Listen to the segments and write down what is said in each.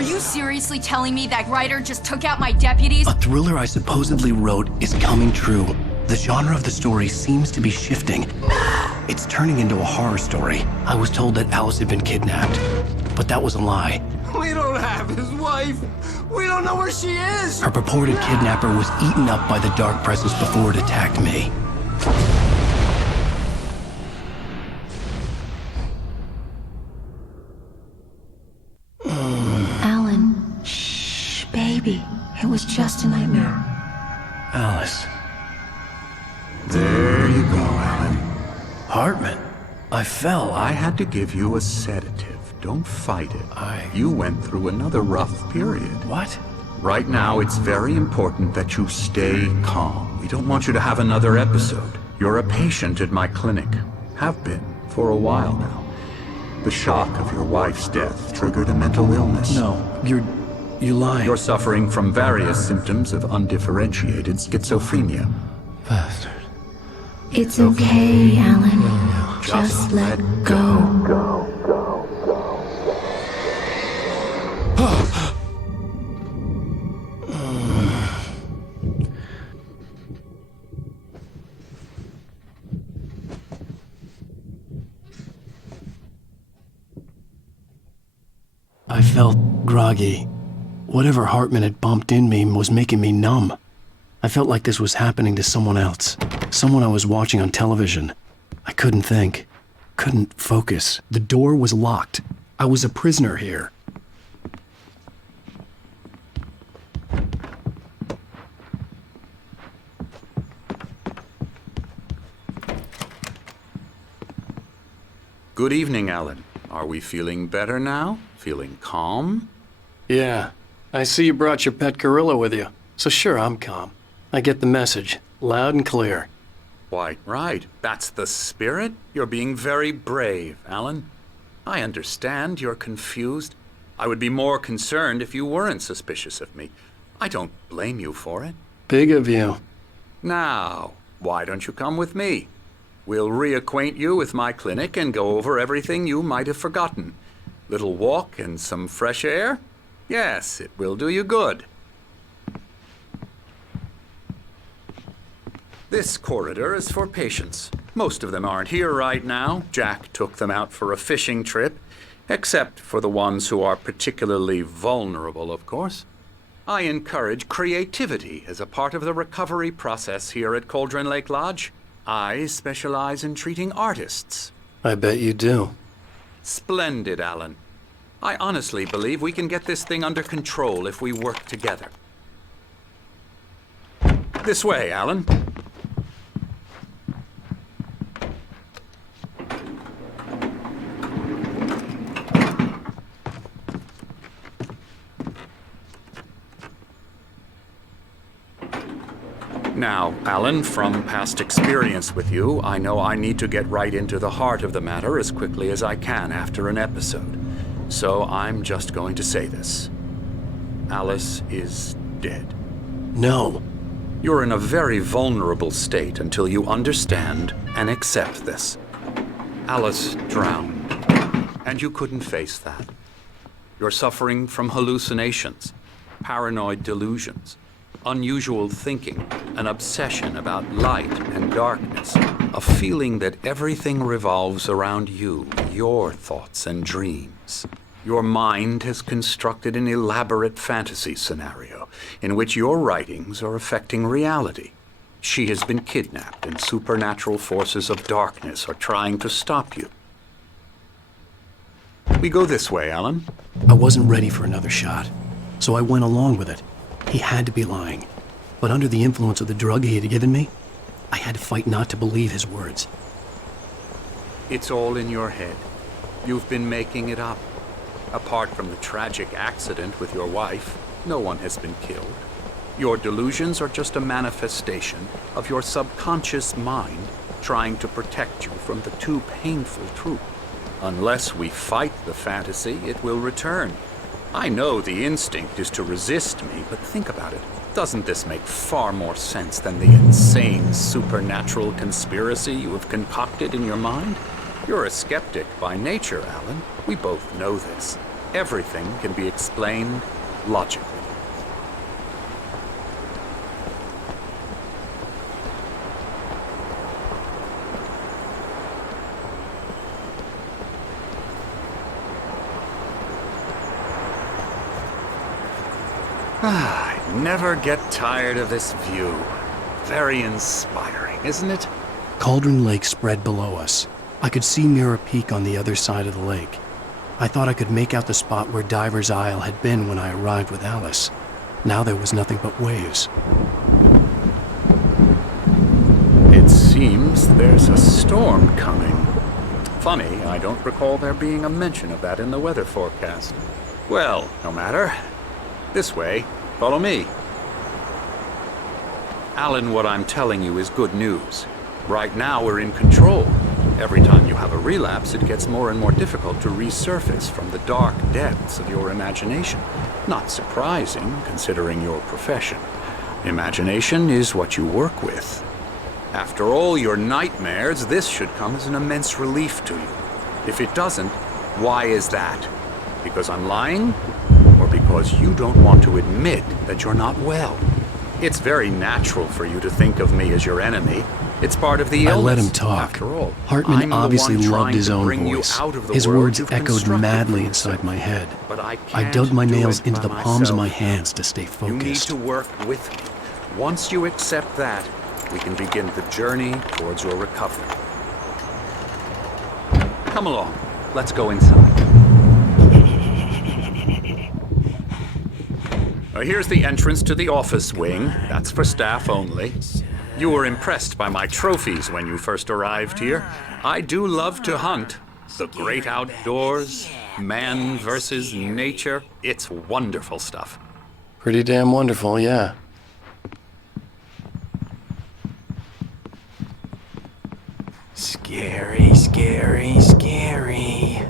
Are you seriously telling me that writer just took out my deputies? A thriller I supposedly wrote is coming true. The genre of the story seems to be shifting. It's turning into a horror story. I was told that Alice had been kidnapped, but that was a lie. We don't have his wife. We don't know where she is. Her purported kidnapper was eaten up by the dark presence before it attacked me. Alan, shh, baby. It was just a nightmare. Alice. There you go, Alan. Hartman. I fell. I had to give you a sedative. Don't fight it. You went through another rough period. What? Right now, it's very important that you stay calm. We don't want you to have another episode. You're a patient at my clinic. Have been for a while now. The shock of your wife's death triggered a mental illness. No, you lying. You're suffering from various symptoms of undifferentiated schizophrenia. Bastard. It's okay, Alan. Just let go. I felt groggy. Whatever Hartman had bumped in me was making me numb. I felt like this was happening to someone else. Someone I was watching on television. I couldn't think. Couldn't focus. The door was locked. I was a prisoner here. Good evening, Alan. Are we feeling better now? Feeling calm? Yeah. I see you brought your pet gorilla with you. So sure, I'm calm. I get the message. Loud and clear. Quite right. That's the spirit. You're being very brave, Alan. I understand you're confused. I would be more concerned if you weren't suspicious of me. I don't blame you for it. Big of you. Now, why don't you come with me? We'll reacquaint you with my clinic and go over everything you might have forgotten. Little walk and some fresh air? Yes, it will do you good. This corridor is for patients. Most of them aren't here right now. Jack took them out for a fishing trip, except for the ones who are particularly vulnerable, of course. I encourage creativity as a part of the recovery process here at Cauldron Lake Lodge. I specialize in treating artists. I bet you do. Splendid, Alan. I honestly believe we can get this thing under control if we work together. This way, Alan. Now, Alan, from past experience with you, I know I need to get right into the heart of the matter as quickly as I can after an episode. So I'm just going to say this. Alice is dead. No. You're in a very vulnerable state until you understand and accept this. Alice drowned, and you couldn't face that. You're suffering from hallucinations, paranoid delusions, unusual thinking, an obsession about light and darkness, a feeling that everything revolves around you, your thoughts and dreams. Your mind has constructed an elaborate fantasy scenario in which your writings are affecting reality. She has been kidnapped and supernatural forces of darkness are trying to stop you. We go this way, Alan. I wasn't ready for another shot, so I went along with it. He had to be lying. But under the influence of the drug he had given me, I had to fight not to believe his words. It's all in your head. You've been making it up. Apart from the tragic accident with your wife, no one has been killed. Your delusions are just a manifestation of your subconscious mind trying to protect you from the too painful truth. Unless we fight the fantasy, it will return. I know the instinct is to resist me, but think about it. Doesn't this make far more sense than the insane supernatural conspiracy you have concocted in your mind? You're a skeptic by nature, Alan. We both know this. everything can be explained logically. I never get tired of this view. Very inspiring, isn't it? Cauldron Lake spread below us. I could see Mirror Peak on the other side of the lake. I thought I could make out the spot where Diver's Isle had been when I arrived with Alice. Now there was nothing but waves. It seems there's a storm coming. Funny, I don't recall there being a mention of that in the weather forecast. Well, no matter. This way. Follow me. Alan, what I'm telling you is good news. Right now, we're in control. Every time you have a relapse, it gets more and more difficult to resurface from the dark depths of your imagination. Not surprising, considering your profession. Imagination is what you work with. After all your nightmares, this should come as an immense relief to you. If it doesn't, why is that? Because I'm lying? Or because you don't want to admit that you're not well? It's very natural for you to think of me as your enemy. It's part of the illness. I let him talk. After all, Hartman obviously loved his own bring voice. You out of the His world words you've echoed constructed madly for inside yourself. my head. But I dug my nails into the palms of my myself. hands to stay focused. You need to work with me. Once you accept that, we can begin the journey towards your recovery. Come along. Let's go inside. Here's the entrance to the office wing. That's for staff only. You were impressed by my trophies when you first arrived here. I do love to hunt. The great outdoors, man versus nature. It's wonderful stuff. Pretty damn wonderful, yeah. Scary, scary, scary.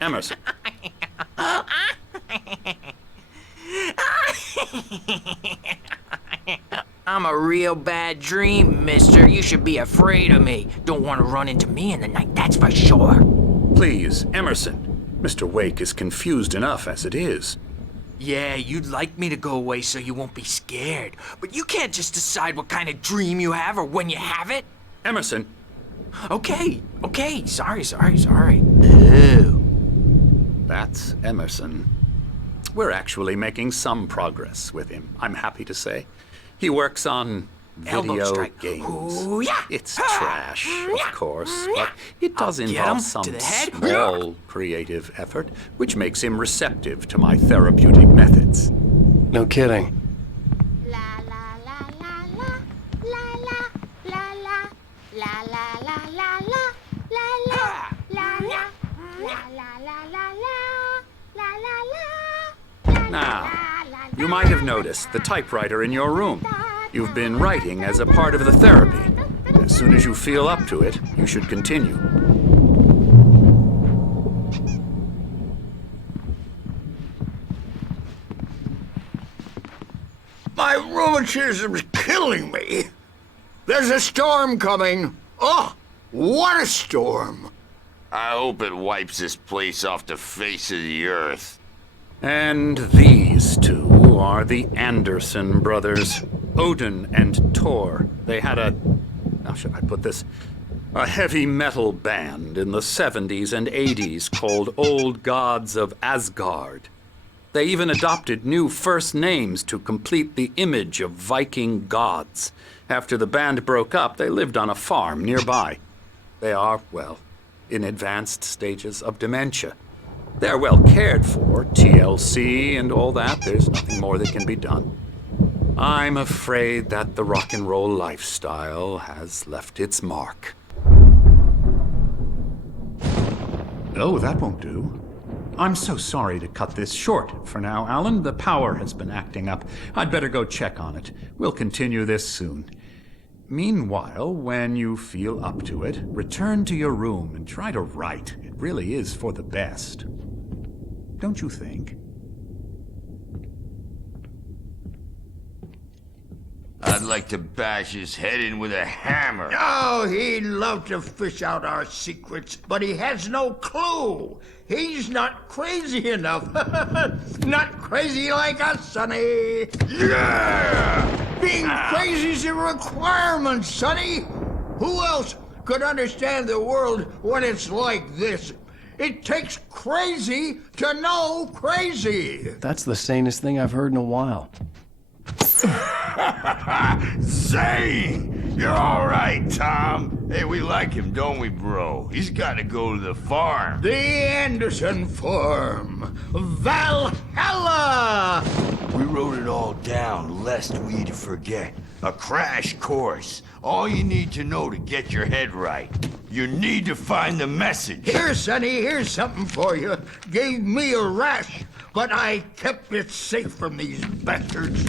Emerson. I'm a real bad dream, mister. You should be afraid of me. Don't want to run into me in the night, that's for sure. Please, Emerson. Mr. Wake is confused enough as it is. Yeah, you'd like me to go away so you won't be scared. But you can't just decide what kind of dream you have or when you have it. Emerson. Okay, sorry. Ew. That's Emerson. We're actually making some progress with him, I'm happy to say. He works on Elbow video strike. games. Ooh, yeah. It's trash, of course, but it does I'll get involve him some to the head. small creative effort, which makes him receptive to my therapeutic methods. No kidding. La la la la la la la la la la la la la la la la la la Now, you might have noticed the typewriter in your room. You've been writing as a part of the therapy. As soon as you feel up to it, you should continue. My rheumatism's killing me. There's a storm coming. Oh, what a storm. I hope it wipes this place off the face of the earth. And these two are the Anderson brothers, Odin and Tor. They had how should I put this? A heavy metal band in the 70s and 80s called Old Gods of Asgard. They even adopted new first names to complete the image of Viking gods. After the band broke up, they lived on a farm nearby. They are, well, in advanced stages of dementia. They're well cared for, TLC and all that. There's nothing more that can be done. I'm afraid that the rock and roll lifestyle has left its mark. Oh, that won't do. I'm so sorry to cut this short for now, Alan. The power has been acting up. I'd better go check on it. We'll continue this soon. Meanwhile, when you feel up to it, return to your room and try to write. It really is for the best. Don't you think? I'd like to bash his head in with a hammer. Oh, he'd love to fish out our secrets, but he has no clue. He's not crazy enough. Not crazy like us, Sonny. Yeah! Being crazy's a requirement, Sonny. Who else could understand the world when it's like this? It takes crazy to know crazy. That's the sanest thing I've heard in a while. Zane! You're all right, Tom. Hey, we like him, don't we, bro? He's got to go to the farm. The Anderson Farm. Valhalla! We wrote it all down, lest we forget. A crash course. All you need to know to get your head right. You need to find the message. Here, Sonny, here's something for you. Gave me a rash, but I kept it safe from these bastards.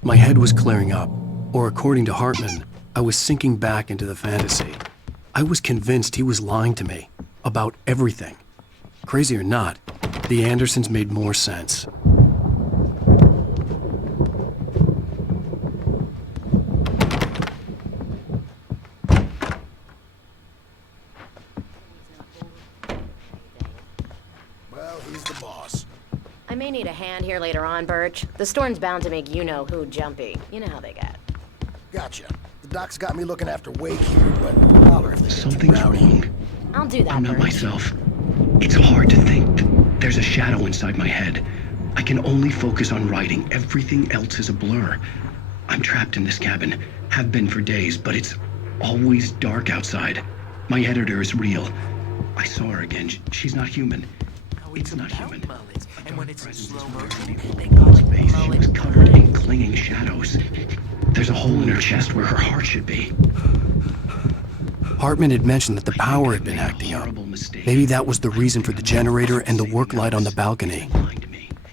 My head was clearing up, or according to Hartman, I was sinking back into the fantasy. I was convinced he was lying to me about everything. Crazy or not, the Andersons made more sense. Well, he's the boss. I may need a hand here later on, Birch. The storm's bound to make you-know-who jumpy. You know how they get. Gotcha. The doc's got me looking after Wake here, but holler if there's Something's wrong. I'll do that, I'm not Birch. myself. It's hard to think. There's a shadow inside my head. I can only focus on writing. Everything else is a blur. I'm trapped in this cabin. Have been for days, but it's always dark outside. My editor is real. I saw her again. She's not human. It's not human. And when it's in slow motion, They call it space. She was covered in clinging shadows. There's a hole in her chest where her heart should be. Hartman had mentioned that the power had been acting up. Maybe that was the reason for the generator and the work light on the balcony.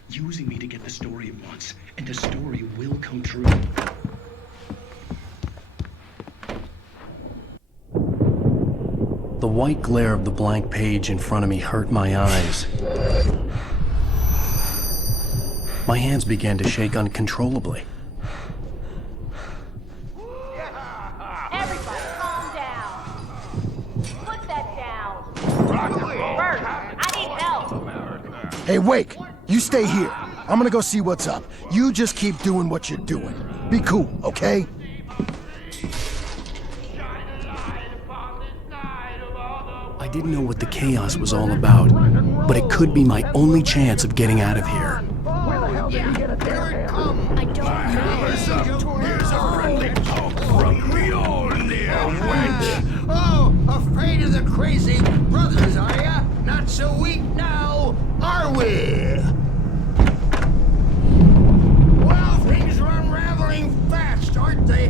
Using me to get the story it wants, and the story will come true. The white glare of the blank page in front of me hurt my eyes. My hands began to shake uncontrollably. Everybody, calm down. Put that down. Bert, I need help. Hey, Wake, you stay here. I'm gonna go see what's up. You just keep doing what you're doing. Be cool, okay? I didn't know what the chaos was all about, but it could be my only chance of getting out of here. Here it comes. I don't know. Here's a friendly poke from Mjolnir, wench. Oh, afraid of the crazy brothers, are ya? Not so weak now, are we? Well, things are unraveling fast, aren't they?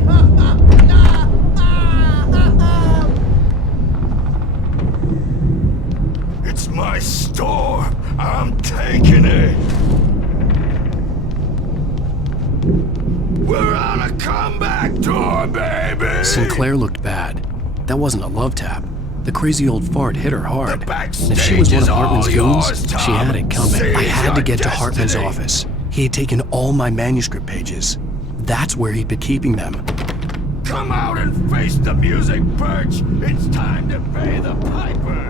It's my store. I'm taking it. We're on a comeback tour, baby! Sinclair looked bad. That wasn't a love tap. The crazy old fart hit her hard. And if she was one of Hartman's goons, she had it coming. I had to get to Hartman's office. He had taken all my manuscript pages. That's where he'd been keeping them. Come out and face the music, Birch! It's time to pay the piper!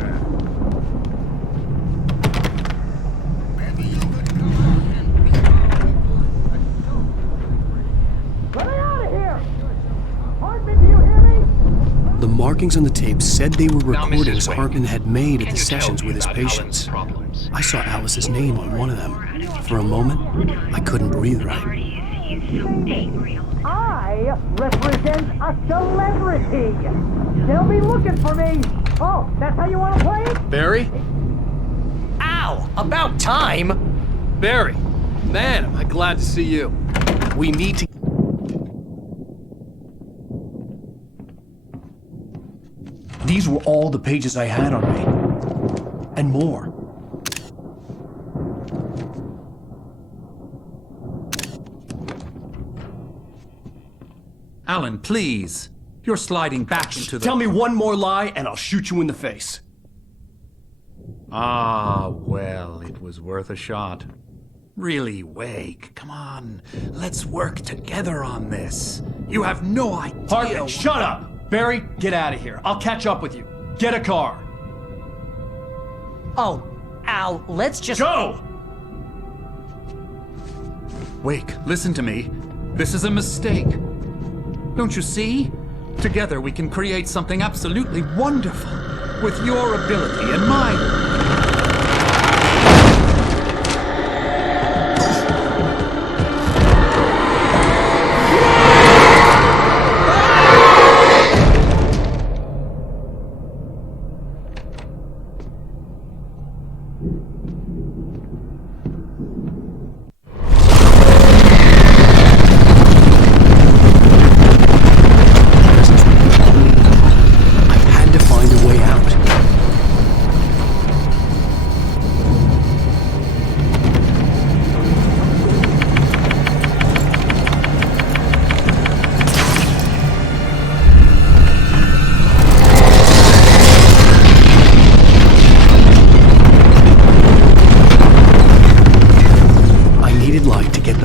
The markings on the tape said they were recordings Hartman had made at the sessions with his patients. I saw Alice's name on one of them. For a moment, I couldn't breathe right. I represent a celebrity. They'll be looking for me. Oh, that's how you want to play it? Barry? Ow! About time! Barry! Man, am I glad to see you. We need to... These were all the pages I had on me. And more. Alan, please. You're sliding back into the... Tell me one more lie and I'll shoot you in the face. Ah, well, it was worth a shot. Really, Wake, come on. Let's work together on this. You have no idea. Hartman, shut up! Barry, get out of here. I'll catch up with you. Get a car. Oh, Al, let's just... Go! Wake, listen to me. This is a mistake. Don't you see? Together we can create something absolutely wonderful. With your ability and mine.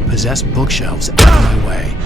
Possessed bookshelves out of my way.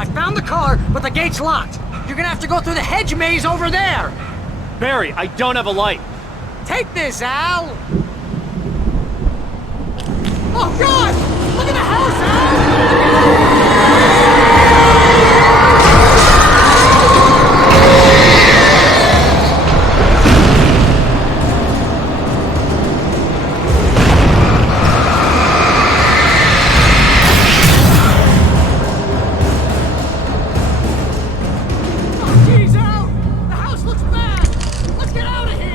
I found the car, but the gate's locked. You're gonna have to go through the hedge maze over there. Barry, I don't have a light. Take this, Al! Oh, God! Look at the house, Al! Oh, geez, Al! The house looks bad! Let's get out of here!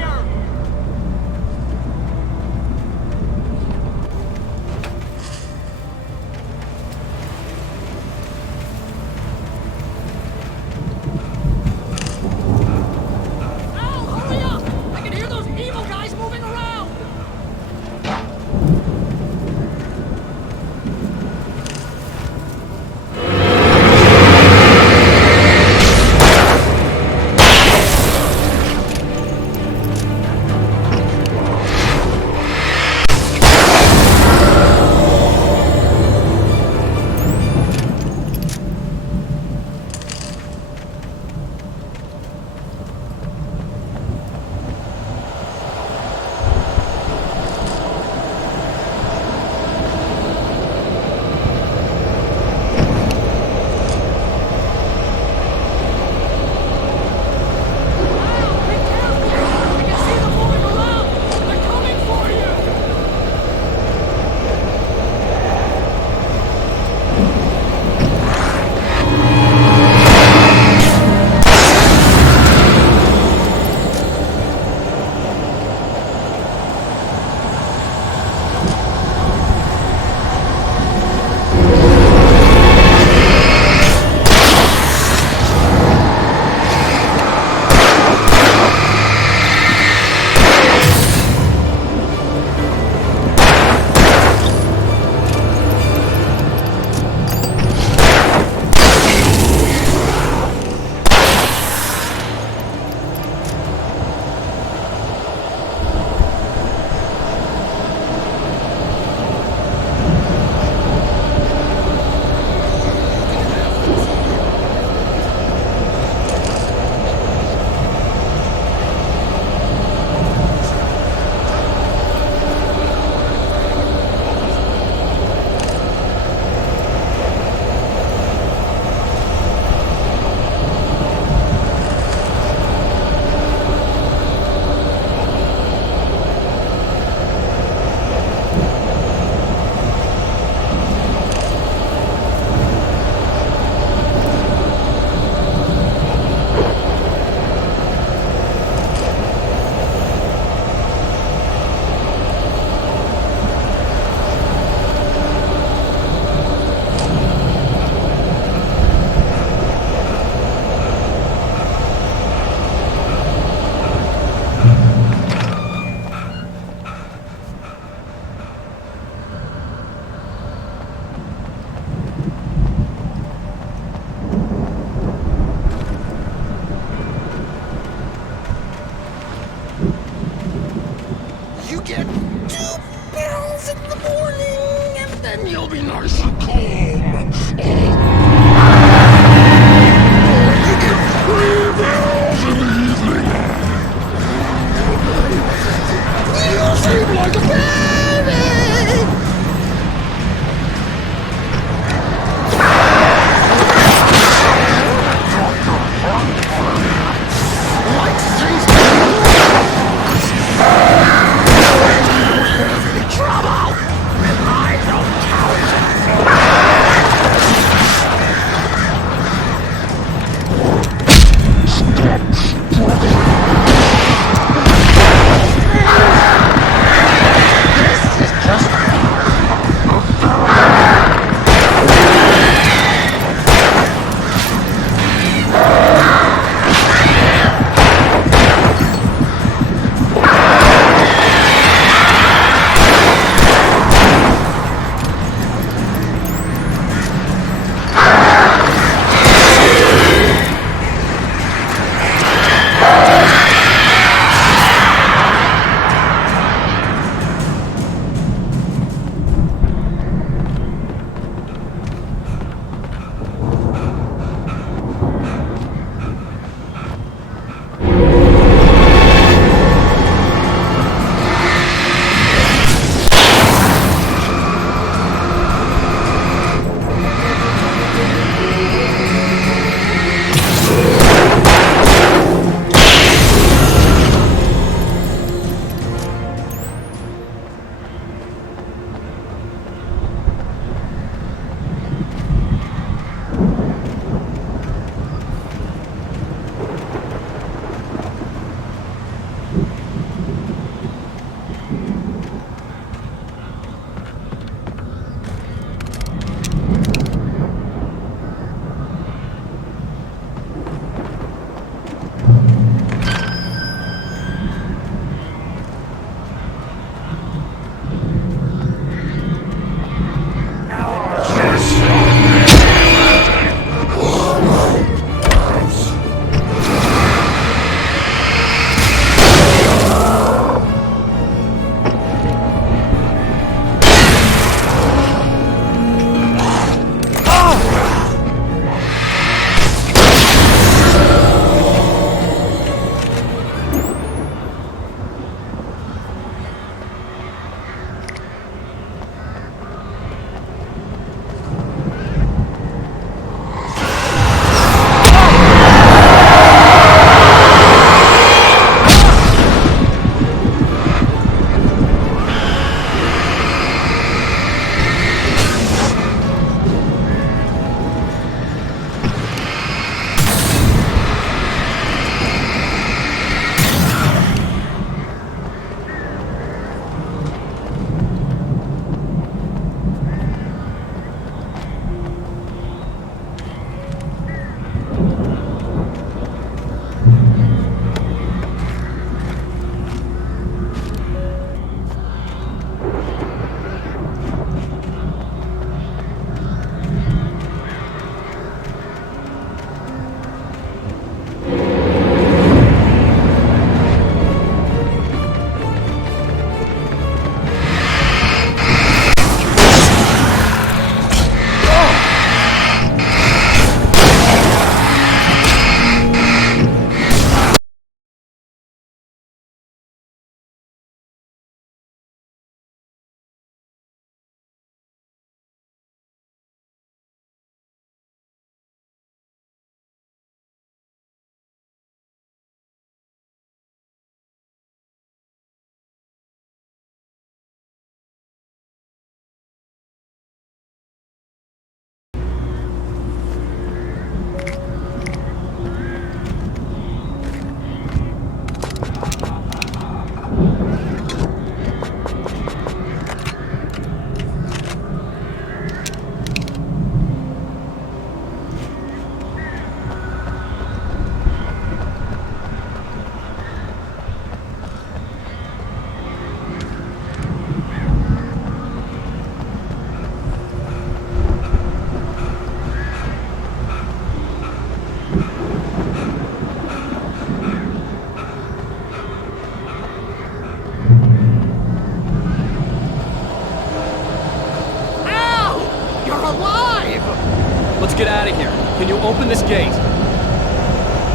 get out of here. Can you open this gate?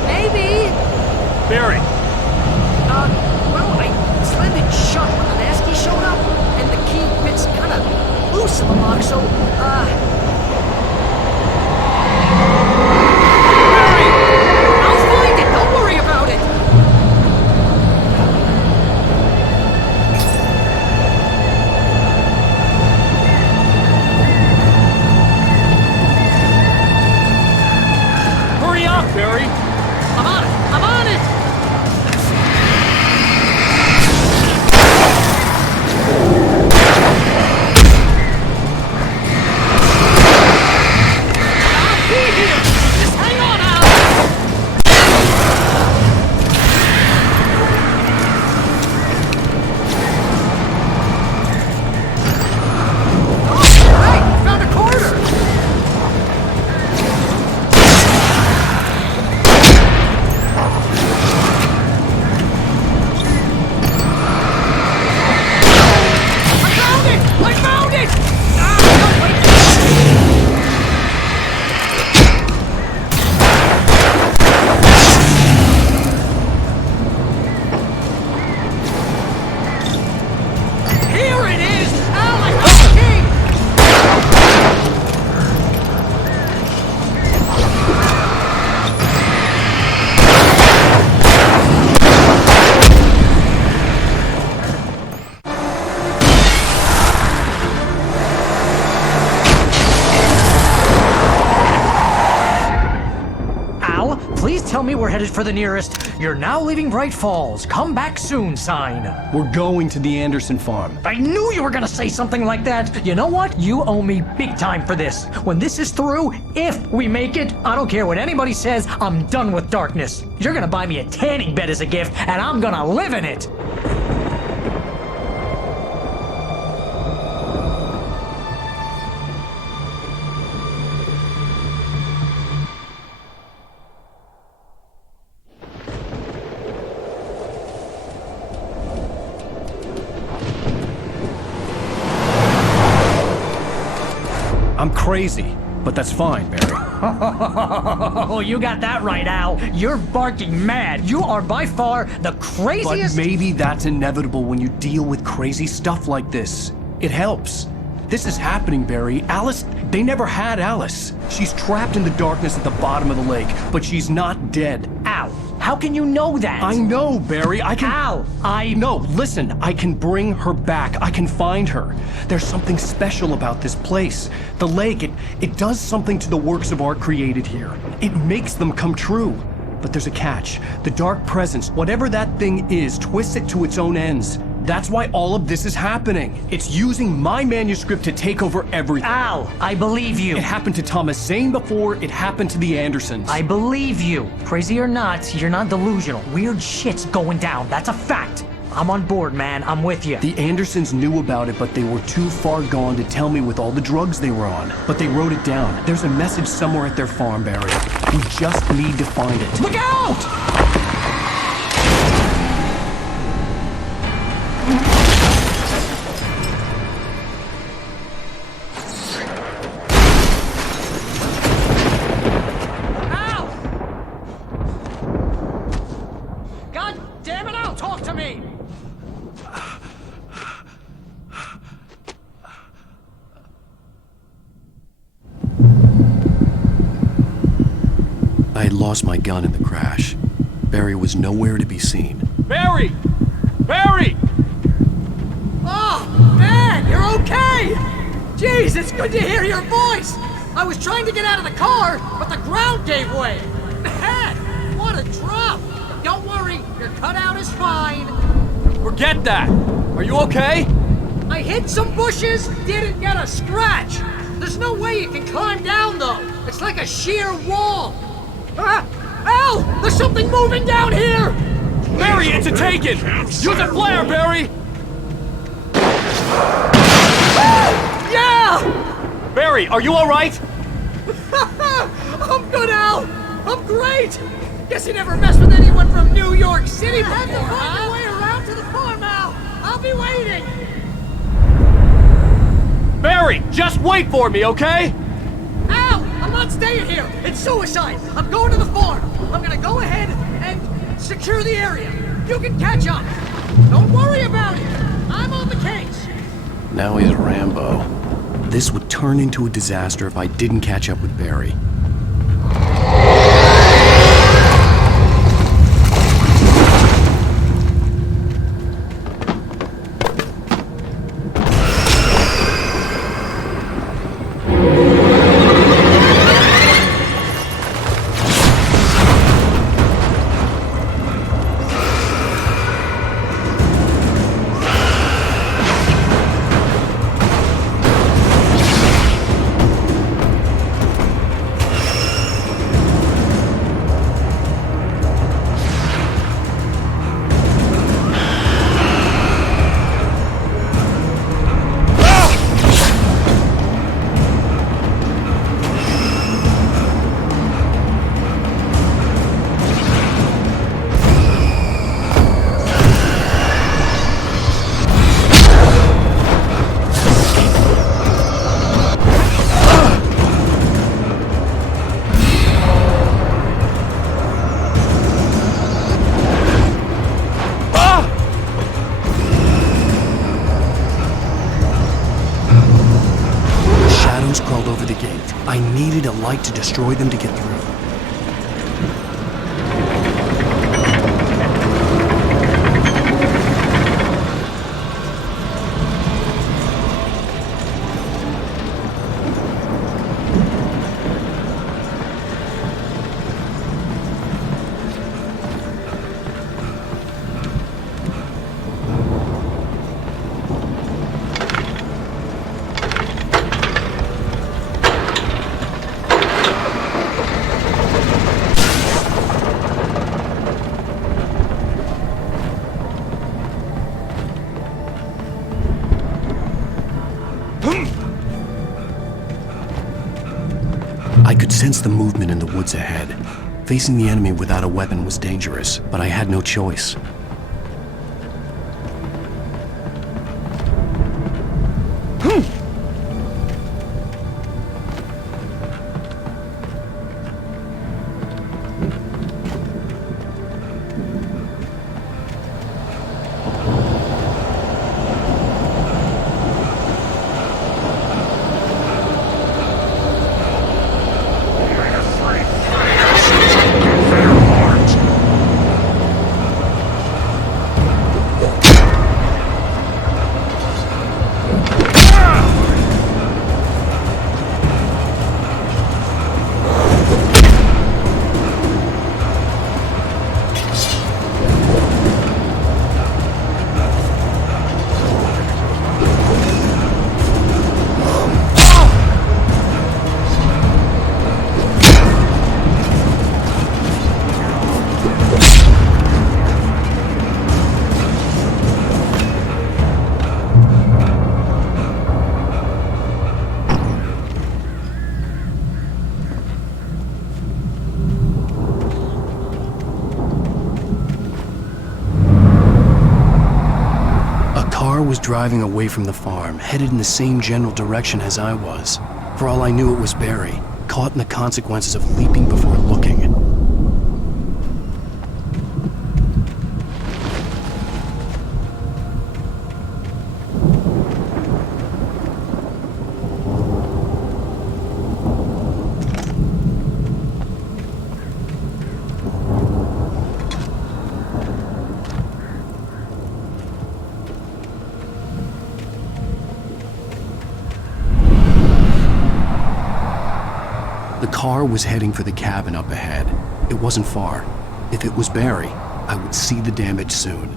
Maybe. Barry! Well, I slammed it shut when the nasty showed up, and the key fits kind of loose in the lock, so, Barry! I'll find it, don't worry about it! Hurry up, Barry! I'm on it! I'm on it! I'll be here! Just hang on, Al! Oh, hey! Found a corner! I found it! Here it is! Alan Wake! Al, please tell me we're headed for the nearest "You're now leaving Bright Falls. Come back soon" sign. We're going to the Anderson farm. I knew you were gonna say something like that. You know what? You owe me big time for this. When this is through, if we make it, I don't care what anybody says, I'm done with darkness. You're gonna buy me a tanning bed as a gift, and I'm gonna live in it. I'm crazy, but that's fine, Barry. Oh, you got that right, Al. You're barking mad. You are by far the craziest. But maybe that's inevitable when you deal with crazy stuff like this. It helps. This is happening, Barry. Alice, they never had Alice. She's trapped in the darkness at the bottom of the lake, but she's not dead. Al, how can you know that? I know, Barry. I can... Al, No, listen. I can bring her back. I can find her. There's something special about this place. The lake, it does something to the works of art created here. It makes them come true. But there's a catch. The dark presence, whatever that thing is, twists it to its own ends. That's why all of this is happening. It's using my manuscript to take over everything. Al, I believe you. It happened to Thomas Zane before, it happened to the Andersons. I believe you. Crazy or not, you're not delusional. Weird shit's going down. That's a fact. I'm on board, man. I'm with you. The Andersons knew about it, but they were too far gone to tell me with all the drugs they were on. But they wrote it down. There's a message somewhere at their farm, Barry. We just need to find it. Look out! I had lost my gun in the crash. Barry was nowhere to be seen. Barry! Barry! Oh, man, you're okay! Jeez, it's good to hear your voice! I was trying to get out of the car, but the ground gave way! Man, what a drop! Don't worry, your cutout is fine. Forget that! Are you okay? I hit some bushes, didn't get a scratch! There's no way you can climb down, though! It's like a sheer wall! Ah! Al! There's something moving down here! Barry, it's a taken! Use a flare, Barry! Yeah! Barry, are you alright? I'm good, Al! I'm great! Guess you never messed with anyone from New York City before, huh? I had to find a way around to the farm, Al! I'll be waiting! Barry, just wait for me, okay? Al! I'm not staying It's suicide! I'm going to the farm! I'm gonna go ahead and secure the area! You can catch up! Don't worry about it! I'm on the case! Now he's Rambo. This would turn into a disaster if I didn't catch up with Barry. Crawled over the gate. I needed a light to destroy them to get through. I could sense the movement in the woods ahead. Facing the enemy without a weapon was dangerous, but I had no choice. Was driving away from the farm, headed in the same general direction as I was. For all I knew, it was Barry, caught in the consequences of leaping before looking. The car was heading for the cabin up ahead. It wasn't far. If it was Barry, I would see the damage soon.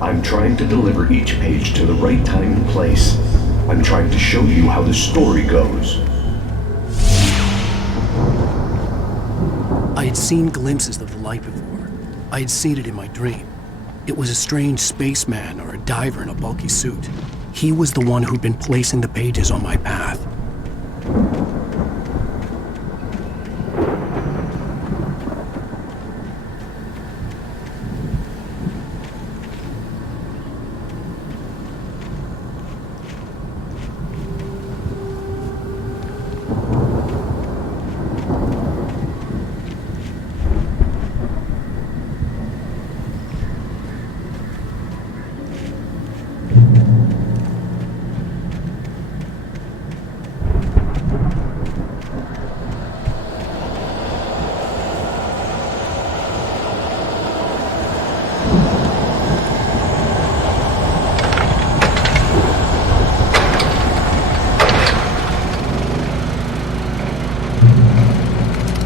I'm trying to deliver each page to the right time and place. I'm trying to show you how the story goes. I had seen glimpses of the light before. I had seen it in my dream. It was a strange spaceman or a diver in a bulky suit. He was the one who'd been placing the pages on my path.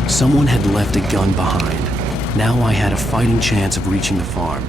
Someone had left a gun behind. Now I had a fighting chance of reaching the farm.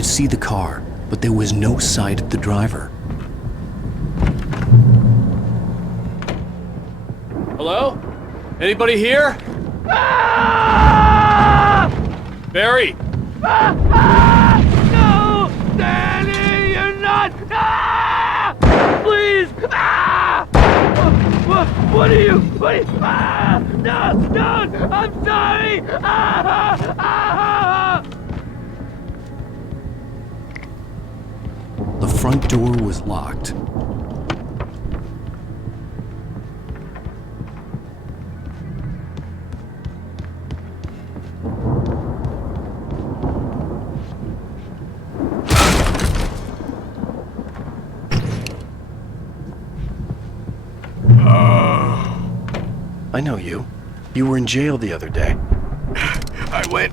See the car, but there was no sight of the driver. Hello? Anybody here? Ah! Barry! No! Danny, you're not! Ah! Please! Ah! What are you? Ah! No! No! I'm sorry! Ah! Ah! The front door was locked. I know you. You were in jail the other day. I went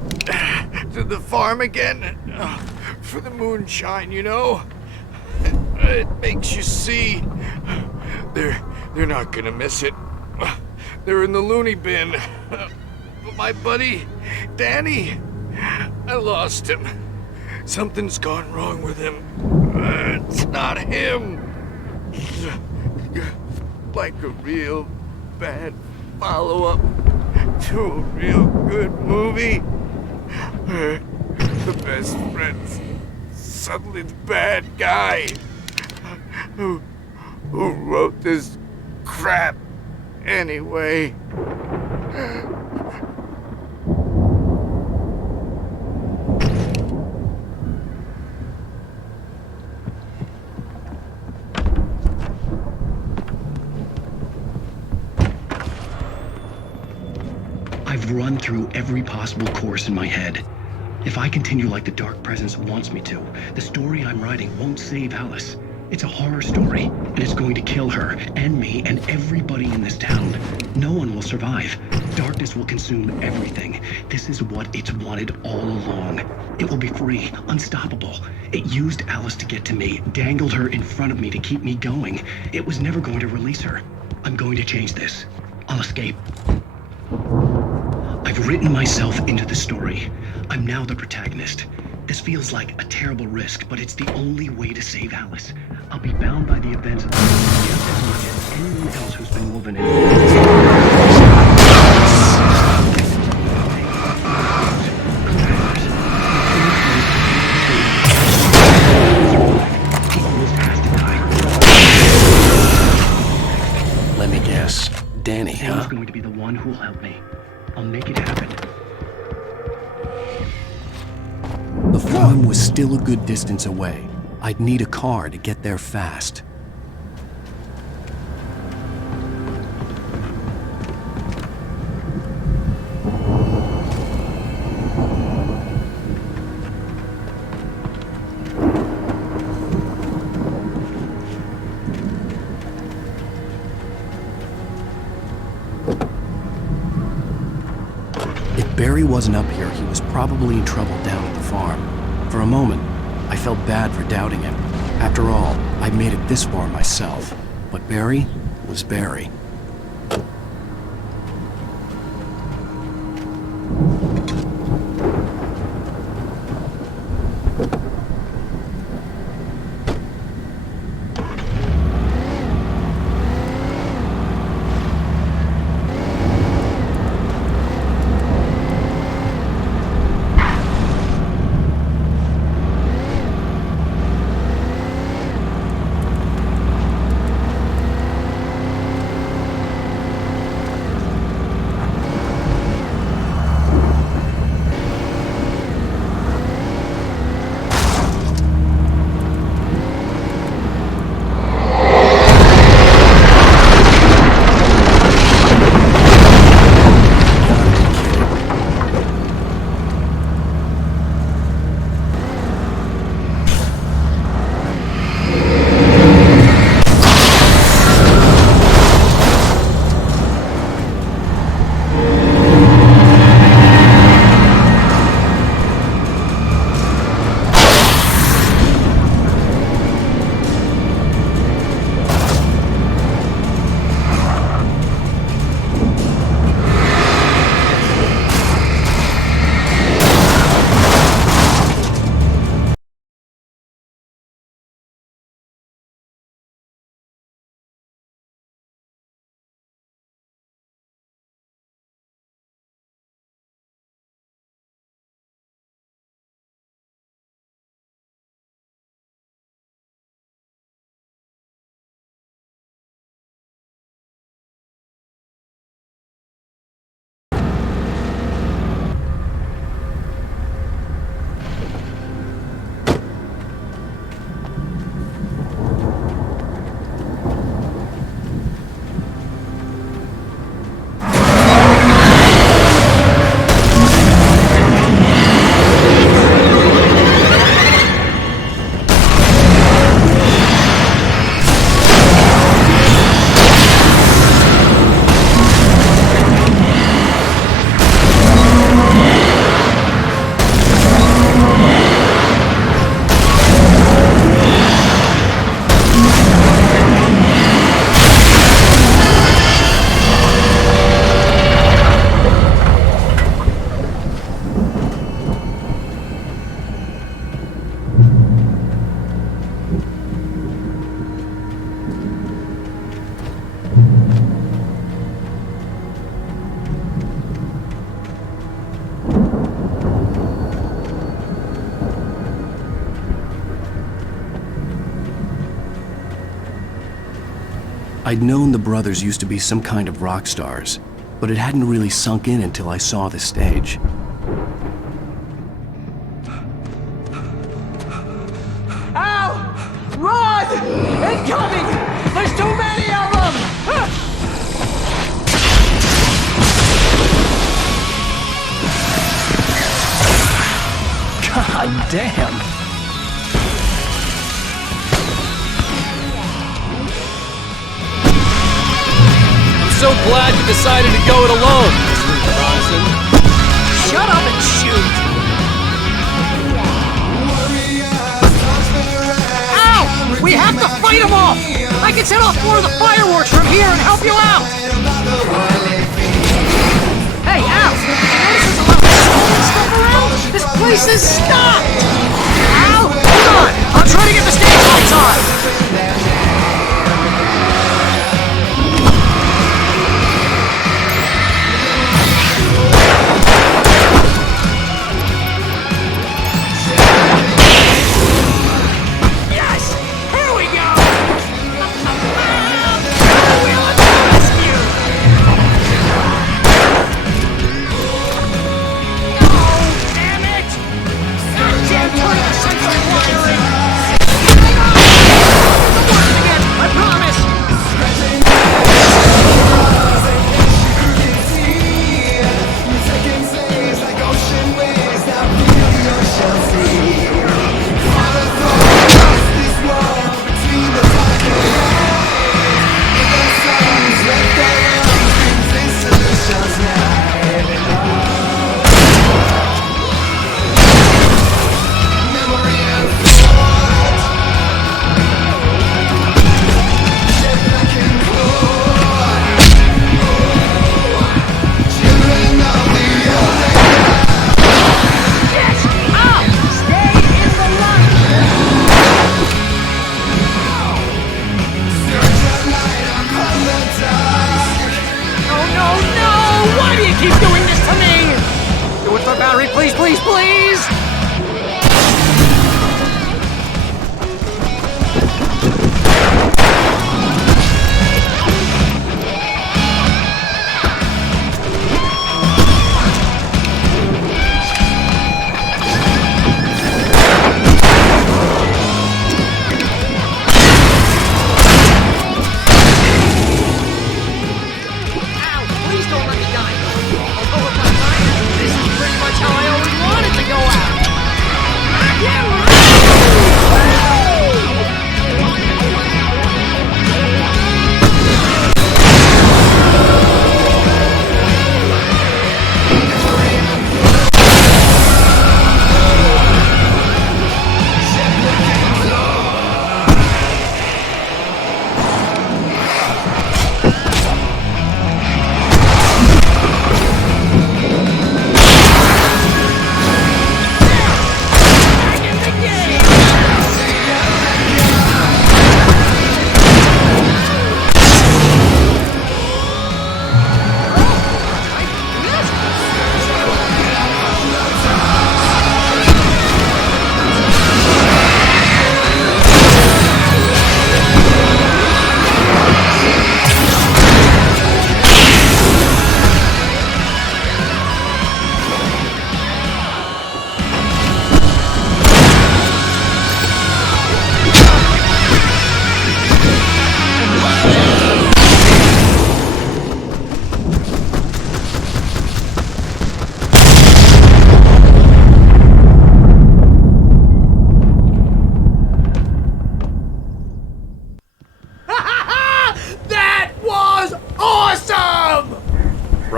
to the farm again for the moonshine, you know? It makes you see. They're not gonna miss it. They're in the loony bin. But my buddy, Danny, I lost him. Something's gone wrong with him. It's not him. Like a real bad follow-up to a real good movie. The best friend's suddenly the bad guy. Who wrote this crap anyway? I've run through every possible course in my head. If I continue like the Dark Presence wants me to, the story I'm writing won't save Alice. It's a horror story, and it's going to kill her, and me, and everybody in this town. No one will survive. Darkness will consume everything. This is what it's wanted all along. It will be free, unstoppable. It used Alice to get to me, dangled her in front of me to keep me going. It was never going to release her. I'm going to change this. I'll escape. I've written myself into the story. I'm now the protagonist. This feels like a terrible risk, but it's the only way to save Alice. I'll be bound by the events of just as much as anyone else who's been woven into Let me guess. Danny, huh? Danny's going to be the one who'll help me. I'll make it happen. The farm was still a good distance away. I'd need a car to get there fast. If Barry wasn't up here, he was probably in trouble down at the farm. For a moment, I felt bad for doubting him. After all, I made it this far myself. But Barry was Barry. I'd known the brothers used to be some kind of rock stars, but it hadn't really sunk in until I saw the stage. Ow! Run! Incoming! There's too many of them! Damn. I'm so glad you decided to go it alone, Mr. Bronson. Shut up and shoot! Ow! We have to fight them off! I can set off more of the fireworks from here and help you out! Hey, Al! Notice there's a lot of stuff around? This place is stopped! Al, hold on! I'll try to get the stage lights on!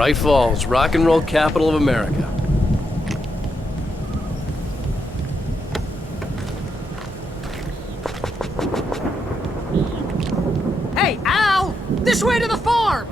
Bright Falls, rock and roll capital of America. Hey, Al! This way to the farm!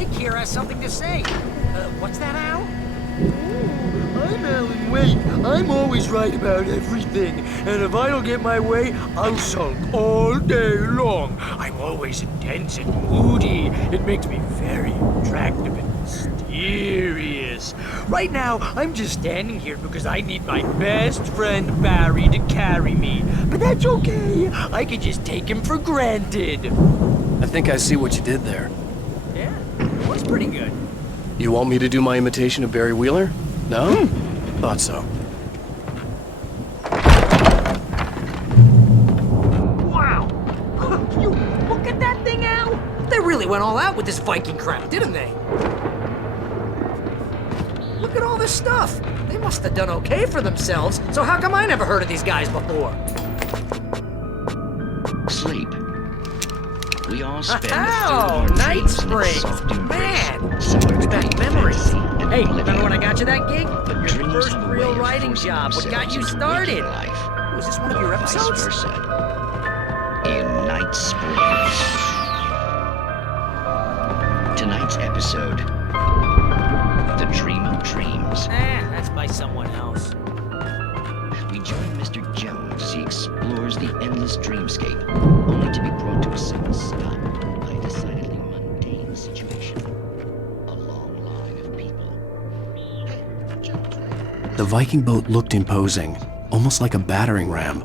Wake here has something to say. What's that, Al? I'm Alan Wake. I'm always right about everything. And if I don't get my way, I'll sulk all day long. I'm always intense and moody. It makes me very attractive and mysterious. Right now, I'm just standing here because I need my best friend Barry to carry me. But that's okay. I can just take him for granted. I think I see what you did there. Yeah, it was pretty good. You want me to do my imitation of Barry Wheeler? No? Thought so. Wow! You look at that thing, Al! They really went all out with this Viking crap, didn't they? Look at all this stuff. They must have done okay for themselves, so how come I never heard of these guys before? Sleep. We all spend Oh, Night Springs! Man! Where's that memory? Hey, remember when I got you that gig? Your first real writing job. What got you started? Was this one of your episodes? In Night Springs. Tonight's episode, The Dream of Dreams. That's by someone else. We join Mr. Jones as he explores the endless dreamscape, only to be brought to a sudden stop by a decidedly mundane situation. A long line of people. The Viking boat looked imposing, almost like a battering ram.